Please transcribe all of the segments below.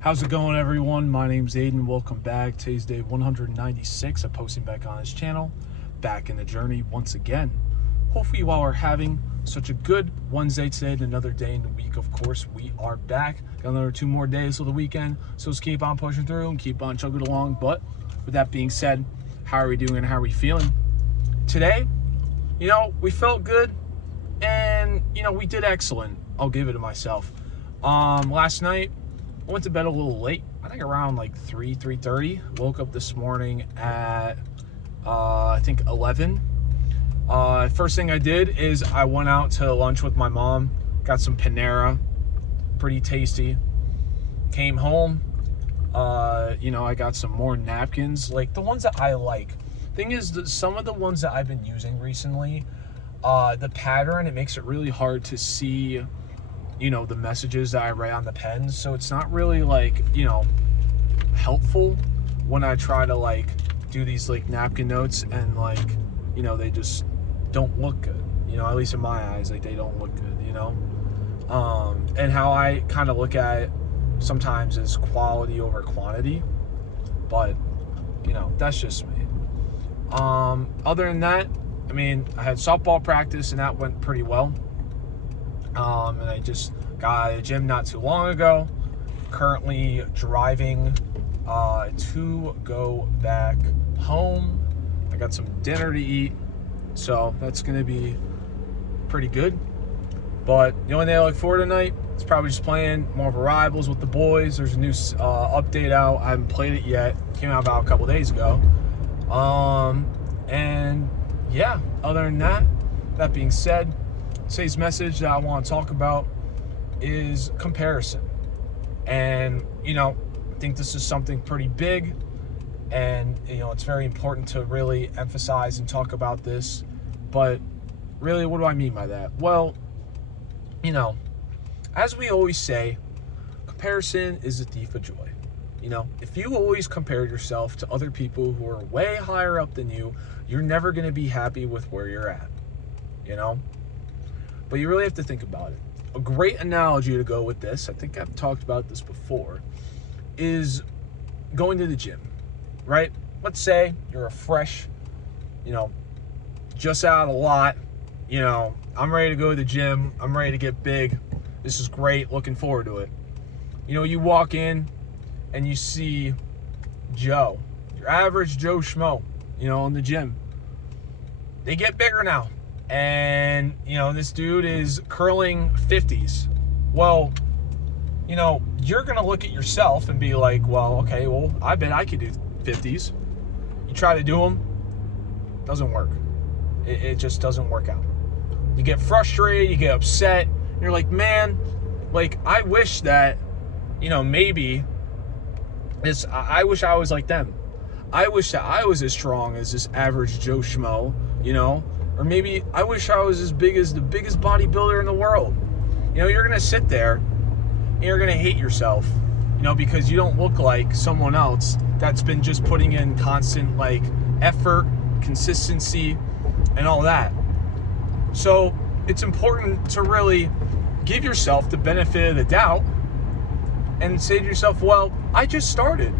How's it going, everyone? My name's Aiden. Welcome back. Today's day 196 of posting back on his channel. Back in the journey once again. Hopefully you all are having such a good Wednesday today and another day in the week. Of course, we are back. Got another 2 more days till the weekend. So let's keep on pushing through and keep on chugging along. But with that being said, how are we doing and how are we feeling? Today, we felt good and, we did excellent. I'll give it to myself. Last night, I went to bed a little late. I think around like 3:30. Woke up this morning at, I think 11. First thing I did is I went out to lunch with my mom. Got some Panera. Pretty tasty. Came home. I got some more napkins. Like the ones that I like. Thing is, some of the ones that I've been using recently, the pattern, it makes it really hard to see the messages that I write on the pens. So it's not really helpful when I try to do these napkin notes and they just don't look good. At least in my eyes, they don't look good, and how I kind of look at it sometimes is quality over quantity, but that's just me. Other than that, I had softball practice and that went pretty well. And I just got out of the gym not too long ago. Currently driving to go back home. I got some dinner to eat, so that's going to be pretty good. But the only thing I look forward to tonight is probably just playing more of a Rivals with the boys. There's a new update out. I haven't played it yet. Came out about a couple days ago. And yeah, other than that being said, today's message that I want to talk about is comparison. And, I think this is something pretty big. And, it's very important to really emphasize and talk about this. But really, what do I mean by that? Well, as we always say, comparison is a thief of joy. If you always compare yourself to other people who are way higher up than you, you're never going to be happy with where you're at, But you really have to think about it. A great analogy to go with this, I think I've talked about this before, is going to the gym, right? Let's say you're a fresh, just out of the lot, I'm ready to go to the gym. I'm ready to get big. This is great. Looking forward to it. You walk in and you see Joe, your average Joe Schmo, in the gym. They get bigger now. And, this dude is curling 50s. Well, you're going to look at yourself and be like, well, okay, well, I bet I could do 50s. You try to do them, doesn't work. It just doesn't work out. You get frustrated, you get upset. You're like, man, I wish that, maybe I wish I was like them. I wish that I was as strong as this average Joe Schmo, or maybe I wish I was as big as the biggest bodybuilder in the world. You're going to sit there and you're going to hate yourself, because you don't look like someone else that's been just putting in constant, effort, consistency, and all that. So it's important to really give yourself the benefit of the doubt and say to yourself, well, I just started.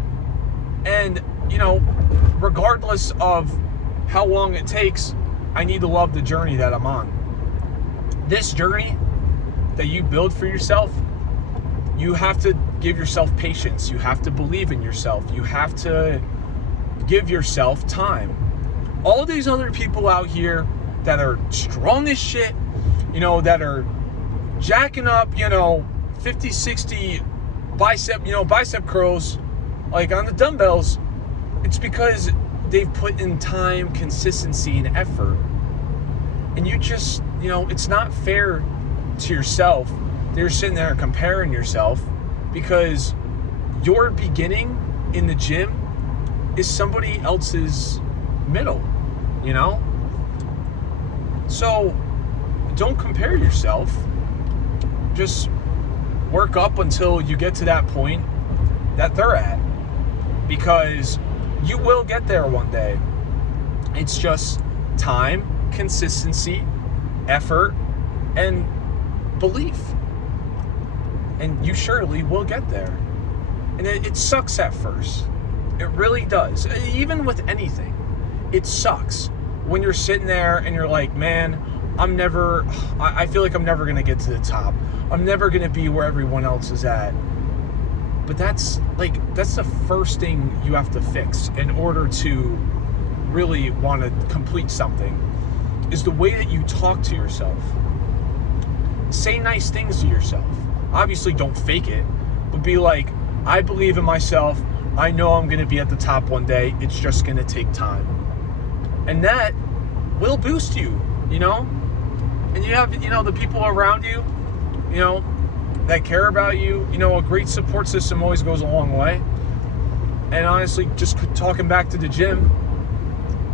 And, regardless of how long it takes, I need to love the journey that I'm on. This journey that you build for yourself, you have to give yourself patience. You have to believe in yourself. You have to give yourself time. All these other people out here that are strong as shit, that are jacking up, 50, 60 bicep curls, on the dumbbells, it's because they've put in time, consistency, and effort. And you just, it's not fair to yourself. They're sitting there comparing yourself because your beginning in the gym is somebody else's middle, So don't compare yourself. Just work up until you get to that point that they're at, because you will get there one day. It's just time, consistency, effort, and belief. And you surely will get there. And it sucks at first. It really does. Even with anything, it sucks when you're sitting there and you're like, man, I feel like I'm never going to get to the top. I'm never going to be where everyone else is at. But that's the first thing you have to fix in order to really want to complete something, is the way that you talk to yourself. Say nice things to yourself. Obviously, don't fake it, but be like, I believe in myself. I know I'm going to be at the top one day. It's just going to take time. And that will boost you, you know? And you have, the people around you, that care about you. A great support system always goes a long way. And honestly, just talking back to the gym,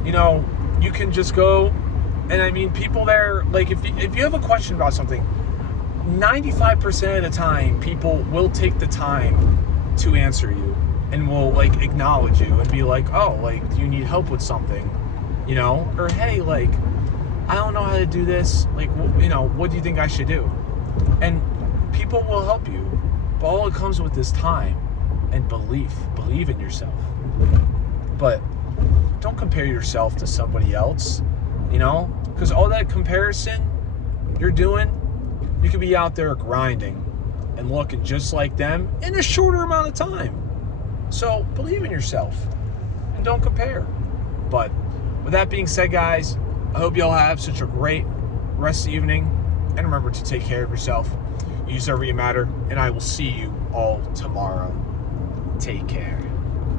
you can just go, and I mean, people there, like, if you have a question about something, 95% of the time, people will take the time to answer you and will, like, acknowledge you and be like, oh, like, do you need help with something? Or, hey, like, I don't know how to do this. Like, what do you think I should do? And people will help you. But all it comes with is time and belief. Believe in yourself. But don't compare yourself to somebody else, because all that comparison you're doing, you could be out there grinding and looking just like them in a shorter amount of time. So believe in yourself and don't compare. But with that being said, guys, I hope you all have such a great rest of the evening. And remember to take care of yourself. Use every matter. And I will see you all tomorrow. Take care.